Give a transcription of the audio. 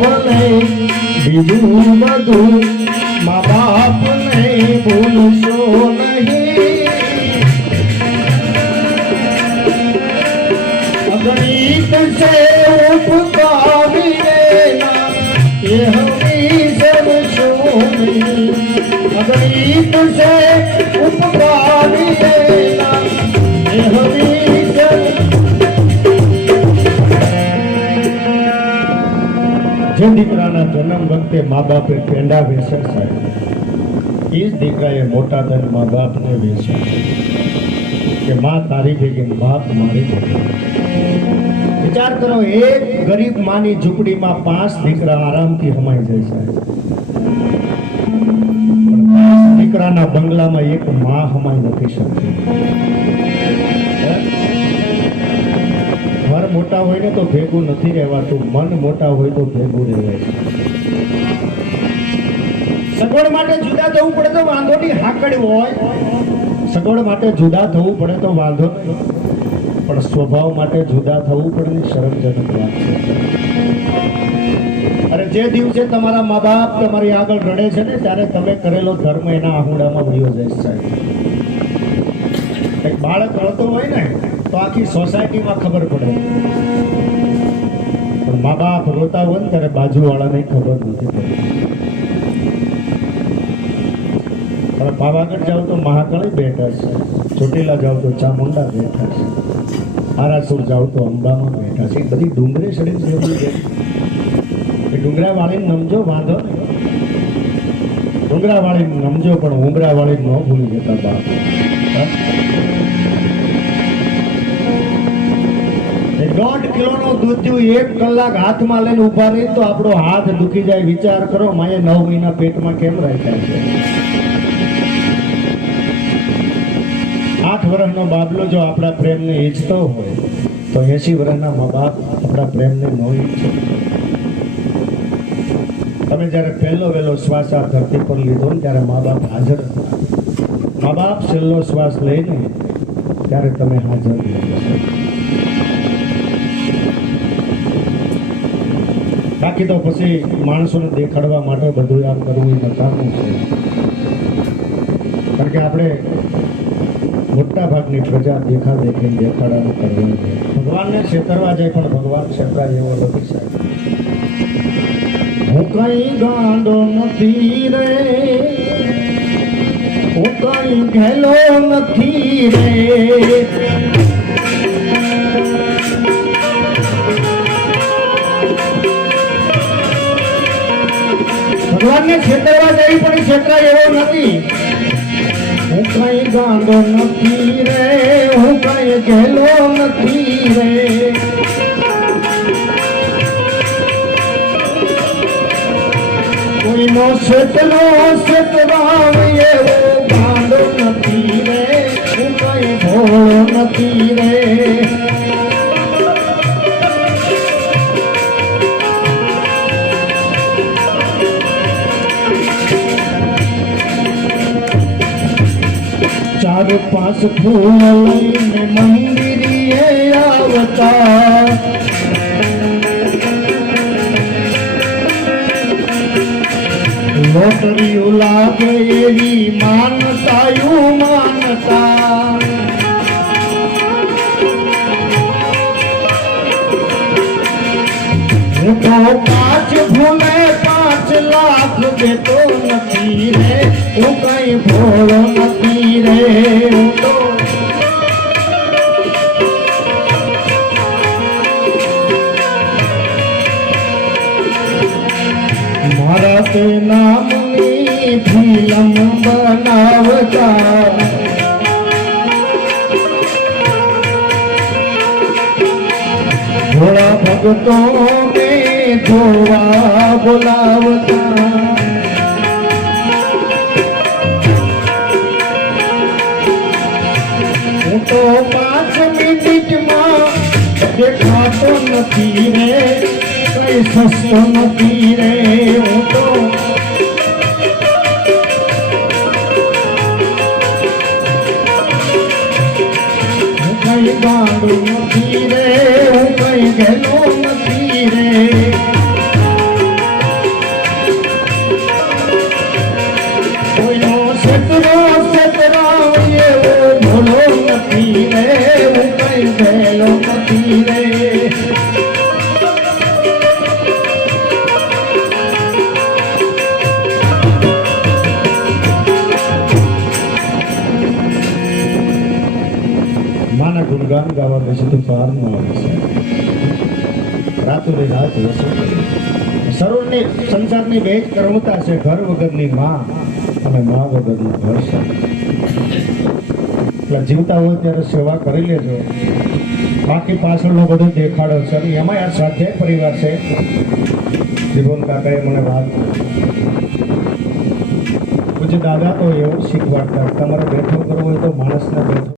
বলে বিদু বধু মা বাপ নেই, বলছো নহি। অগণিত সে উপকারি না ये हमी सब छोड़ी अगणित से उपकारी है જે દીકરાના જન્મ વખતે મા બાપે પેંડા વેચે સાહેબ. એ જ દીકરાએ મોટા ધન મા બાપને વેચે કે માં તારી ભેગી બાપ મારી ભેગી. વિચાર કરો, એક ગરીબ માની ઝૂંપડીમાં પાંચ દીકરા આરામથી હમાઈ જાય સાહેબ. દીકરાના બંગલામાં એક માં હમાઈ નથી શકતી. મોટા હોય ને તો ભેગું નથી રહેવાતું. મન મોટા હોય તો ભેગું રહેવાય. સગવડ માટે જુદા થવું પડે તો વાંધો નહીં હાકડ હોય. સગવડ માટે જુદા થવું પડે તો વાંધો પણ સ્વભાવ માટે જુદા થવું પડે શરમજનક વાત છે. અરે જે દિવસે તમારા મા બાપ તમારી આગળ રડે છે ને, ત્યારે તમે કરેલો ધર્મ એના આહુડામાં વળ્યો જાય સાહેબ. બાળક રડતો હોય ને તો આખી સોસાયટીમાં ખબર પડે. પણ મા બાપ રોતા હોય ને ત્યારે બાજુવાળાને ખબર નથી પડતી. હવે પાવાગઢ જાઓ તો મહાકાળી બેઠા છે. ચોટીલા જાઓ તો ચામુંડા બેઠા છે. આરાસુર જાઓ તો અંબામાં બેઠા છે. બધી ડુંગરે ચડીને જોવી છે. એ ડુંગરા વાળીને નમજો વાંધો ડુંગરા વાળીને નમજો, પણ ઉમરા વાળી ન ભૂલી જતા બાપ. દોઢ કિલોનું દૂધ એક કલાક હાથમાં લઈને ઊભા રહી તો આપણો હાથ દુખી જાય. વિચાર કરો માએ નવ મહિના પેટમાં કેમ રહેતા છે? આઠ વર્ષનો બાબલો જો આપણા પ્રેમને ઈચ્છતો હોય, તો એસી વર્ષના મા બાપ આપણા પ્રેમને ન ઈચ્છે. તમે જ્યારે પહેલો વહેલો શ્વાસ આ ધરતી પર લીધો ને ત્યારે મા બાપ હાજર હતા. મા બાપ છેલ્લો શ્વાસ લઈને ત્યારે તમે હાજર લીધો બાકી તો પછી માણસોને દેખાડવા માટે બધું આમ કરવું એ નકામું છે. કારણ કે આપણે મોટાભાગની પ્રજા દેખા દેખીને દેખાડાનું કરવાનું છે. ભગવાનને છેતરવા જાય પણ ભગવાન છેતરાય એવો નથી સાહેબ. હું કઈ ગાંડો નથી રે. હું કઈ ઘેલો નથી રે. ભગવાનને છેતરવા જઈ પણ છેતરાય એવો નથી. હું કઈ ગાંડો નથી રે, હું કઈ ગેલો નથી રે. કોઈનો છેતરો છેતરાવ એવો ગાંડો નથી રે, હું કઈ ભોળો નથી રે. ચાર પાંચ ફૂલ લઈને મંદિરે આવતા. લોટરીઓ લાગે એવી માનતાયું માનતા. તો પાંચ ભૂલે પાંચ લાખ દેતો નથી રે. હું કઈ ભોળો નથી. રે. હું તો મારા તે નામની ફિલ્મ બનાવતા. ભોળા ભગતો મેં જોવા બોલાવતા. તો પાંચ મિનિટમાં દેખાતો નથી રે, કઈ સસ્તો નથી રે હું તો. કઈ ગાંડું નથી રે, હું કઈ ગેલો ગુણગાન ગાવા પછી તો પાર ન આવે છે. રાતો રે રાત રસો સરોની સંસારની બે જ કર્મતા છે ઘર વગરની માં અને મા વગરનું ઘર છે. એટલે જીવતા હોય ત્યારે સેવા કરી લેજો. બાકી પાછળનો બધો દેખાડો છે. અને એમાં આ સ્વાધ્યાય પરિવાર છે. જીવન કાકાએ મને વાત પછી દાદા તો એવું શીખવાડતા, તમારે બેઠો કરવો હોય તો માણસને બેઠો